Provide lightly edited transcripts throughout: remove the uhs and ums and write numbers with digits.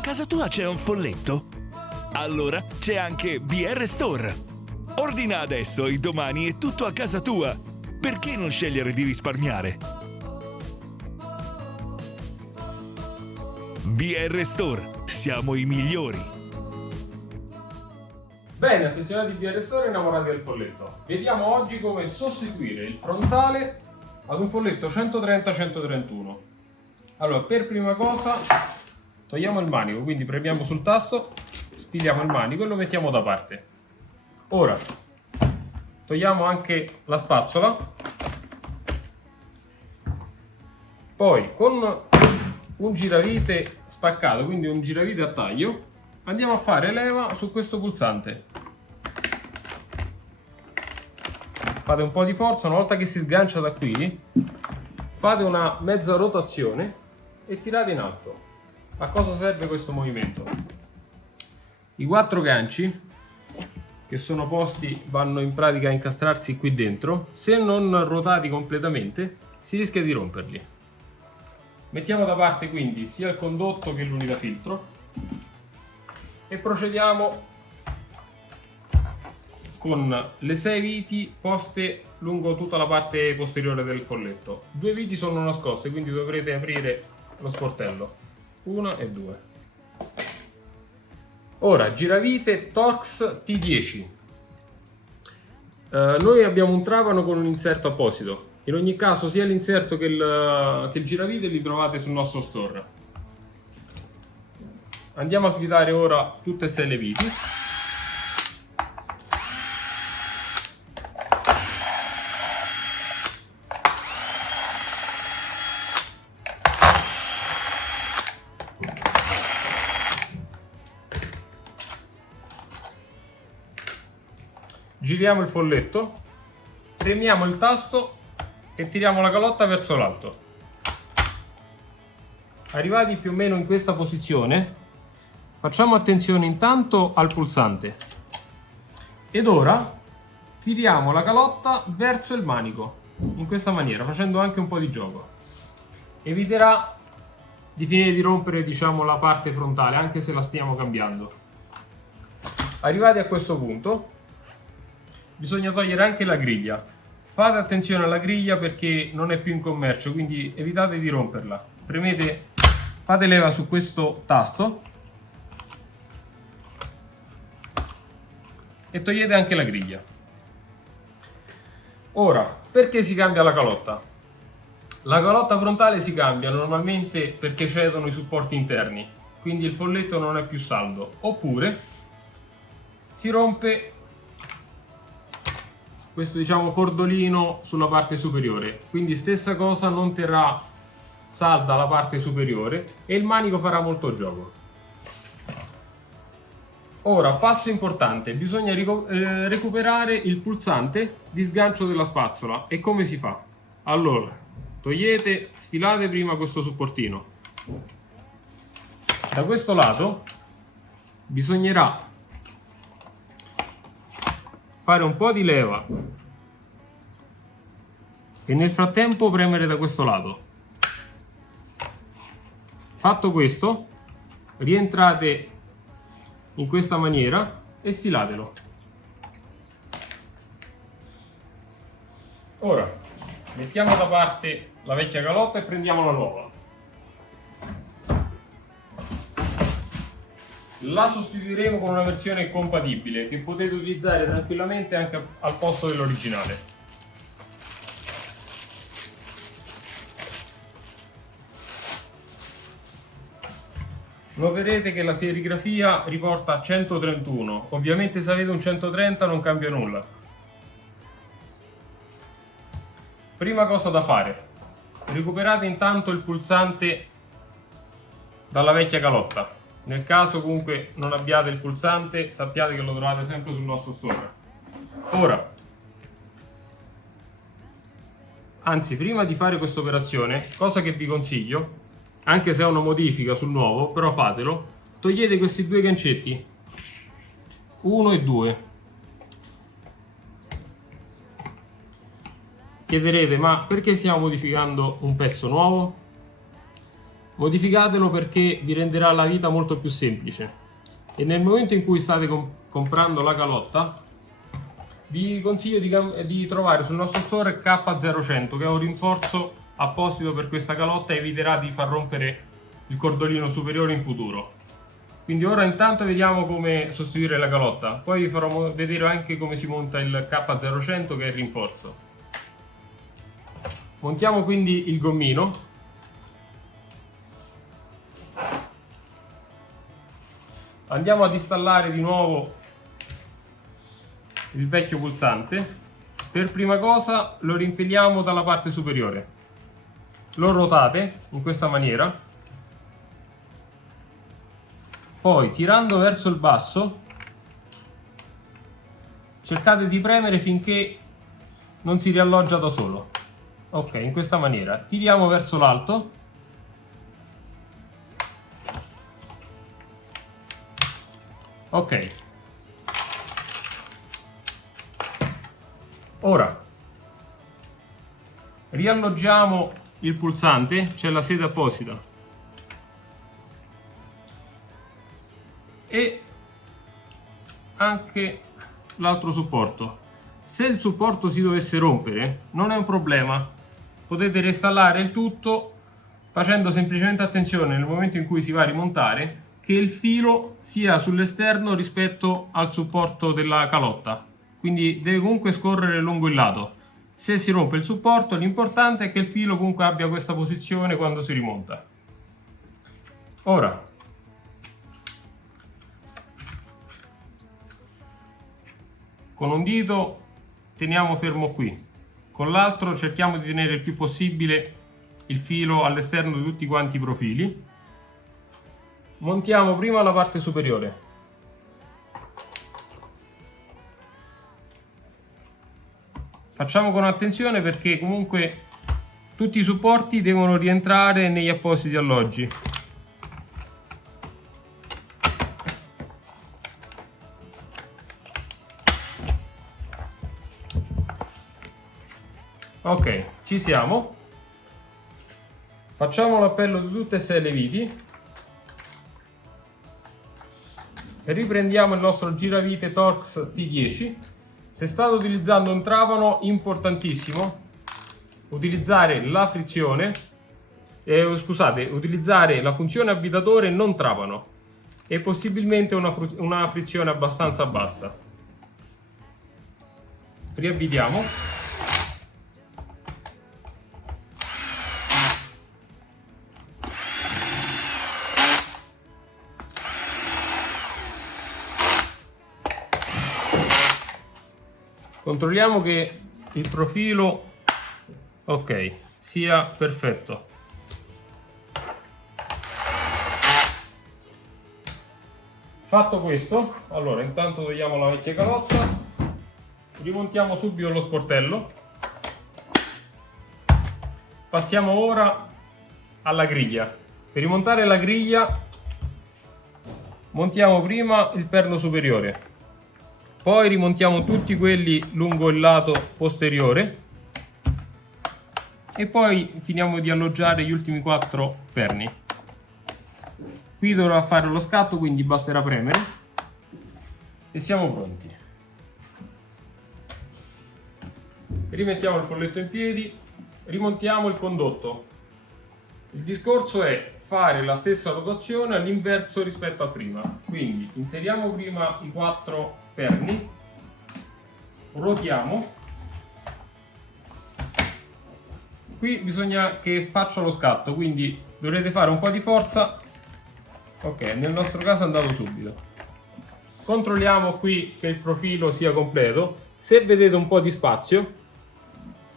casa tua c'è un folletto? Allora c'è anche BR Store. Ordina adesso e domani è tutto a casa tua. Perché non scegliere di risparmiare? BR Store, siamo i migliori. Bene, attenzionati BR Store innamorati del folletto. Vediamo oggi come sostituire il frontale ad un folletto 130-131. Allora, per prima cosa togliamo il manico, quindi premiamo sul tasto, sfiliamo il manico e lo mettiamo da parte. Ora togliamo anche la spazzola, poi con un giravite spaccato, quindi un giravite a taglio, andiamo a fare leva su questo pulsante. Fate un po' di forza, una volta che si sgancia da qui, fate una mezza rotazione e tirate in alto. A cosa serve questo movimento? I 4 ganci che sono posti vanno in pratica a incastrarsi qui dentro. Se non ruotati completamente si rischia di romperli. Mettiamo da parte quindi sia il condotto che l'unità filtro e procediamo con le 6 viti poste lungo tutta la parte posteriore del folletto. 2 viti sono nascoste, quindi dovrete aprire lo sportello. 1 e 2. Ora, giravite Torx T10. Noi abbiamo un trapano con un inserto apposito. In ogni caso, sia l'inserto che il giravite li trovate sul nostro store. Andiamo a svitare ora tutte e 6 le viti. Giriamo il folletto, premiamo il tasto e tiriamo la calotta verso l'alto. Arrivati più o meno in questa posizione, facciamo attenzione intanto al pulsante ed ora tiriamo la calotta verso il manico, in questa maniera, facendo anche un po' di gioco. Eviterà di finire di rompere, diciamo, la parte frontale, anche se la stiamo cambiando. Arrivati a questo punto, bisogna togliere anche la griglia. Fate attenzione alla griglia perché non è più in commercio, quindi evitate di romperla. Fate leva su questo tasto e togliete anche la griglia. Ora, perché si cambia la calotta? La calotta frontale si cambia normalmente perché cedono i supporti interni, quindi il folletto non è più saldo, oppure si rompe questo, diciamo, cordolino sulla parte superiore, quindi stessa cosa, non terrà salda la parte superiore e il manico farà molto gioco. Ora, passo importante, bisogna recuperare il pulsante di sgancio della spazzola. E come si fa? Allora, sfilate prima questo supportino. Da questo lato bisognerà fare un po' di leva e nel frattempo premere da questo lato. Fatto questo, rientrate in questa maniera e sfilatelo. Ora mettiamo da parte la vecchia calotta e prendiamo la nuova. La sostituiremo con una versione compatibile che potete utilizzare tranquillamente anche al posto dell'originale. Noterete che la serigrafia riporta a 131, ovviamente se avete un 130 non cambia nulla. Prima cosa da fare, recuperate intanto il pulsante dalla vecchia calotta. Nel caso comunque non abbiate il pulsante, sappiate che lo trovate sempre sul nostro store. Ora, anzi, prima di fare questa operazione, cosa che vi consiglio, anche se è una modifica sul nuovo, però fatelo, togliete questi 2 gancetti, 1 e 2. Chiederete, ma perché stiamo modificando un pezzo nuovo? modificatelo perché vi renderà la vita molto più semplice. E nel momento in cui state comprando la calotta, vi consiglio di trovare sul nostro store K0100, che è un rinforzo apposito per questa calotta e eviterà di far rompere il cordolino superiore in futuro. Quindi ora intanto vediamo come sostituire la calotta, poi vi farò vedere anche come si monta il K0100, che è il rinforzo. Montiamo quindi il gommino. Andiamo ad installare di nuovo il vecchio pulsante. Per prima cosa lo rinfiliamo dalla parte superiore, lo rotate in questa maniera, poi tirando verso il basso cercate di premere finché non si rialloggia da solo. Ok, in questa maniera tiriamo verso l'alto. Ok, ora rialloggiamo il pulsante, c'è la sede apposita, e anche l'altro supporto. Se il supporto si dovesse rompere non è un problema, potete reinstallare il tutto facendo semplicemente attenzione nel momento in cui si va a rimontare che il filo sia sull'esterno rispetto al supporto della calotta, quindi deve comunque scorrere lungo il lato. Se si rompe il supporto, l'importante è che il filo comunque abbia questa posizione quando si rimonta. Ora con un dito teniamo fermo qui, con l'altro cerchiamo di tenere il più possibile il filo all'esterno di tutti quanti i profili. Montiamo prima la parte superiore. Facciamo con attenzione perché comunque tutti i supporti devono rientrare negli appositi alloggi. Ok, ci siamo. Facciamo l'appello di tutte e 6 le viti. E riprendiamo il nostro giravite Torx T10. Se state utilizzando un trapano, importantissimo utilizzare la frizione, utilizzare la funzione avvitatore non trapano e possibilmente una frizione abbastanza bassa. Riavvitiamo. Controlliamo che il profilo, ok, sia perfetto. Fatto questo, allora intanto togliamo la vecchia calotta, rimontiamo subito lo sportello. Passiamo ora alla griglia. Per rimontare la griglia montiamo prima il perno superiore. Poi rimontiamo tutti quelli lungo il lato posteriore e poi finiamo di alloggiare gli ultimi 4 perni. Qui dovrà fare lo scatto, quindi basterà premere e siamo pronti. Rimettiamo il folletto in piedi, rimontiamo il condotto. Il discorso è fare la stessa rotazione all'inverso rispetto a prima. Quindi inseriamo prima i 4 perni, ruotiamo. Qui bisogna che faccia lo scatto, quindi dovrete fare un po' di forza. Ok, nel nostro caso è andato subito. Controlliamo qui che il profilo sia completo. Se vedete un po' di spazio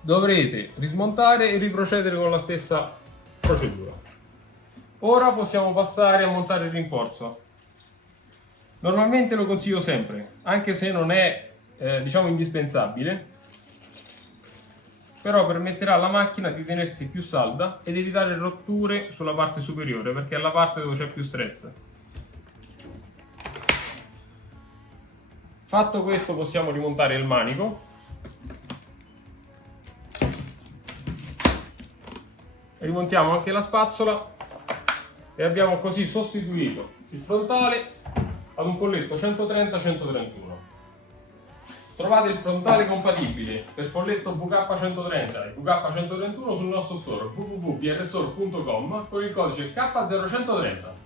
dovrete rismontare e riprocedere con la stessa procedura. Ora possiamo passare a montare il rinforzo. Normalmente lo consiglio sempre, anche se non è diciamo indispensabile, però permetterà alla macchina di tenersi più salda ed evitare rotture sulla parte superiore, perché è la parte dove c'è più stress. Fatto questo possiamo rimontare il manico. Rimontiamo anche la spazzola e abbiamo così sostituito il frontale ad un folletto 130-131. Trovate il frontale compatibile per folletto VK130 e VK131 sul nostro store www.brstore.com con il codice K0130.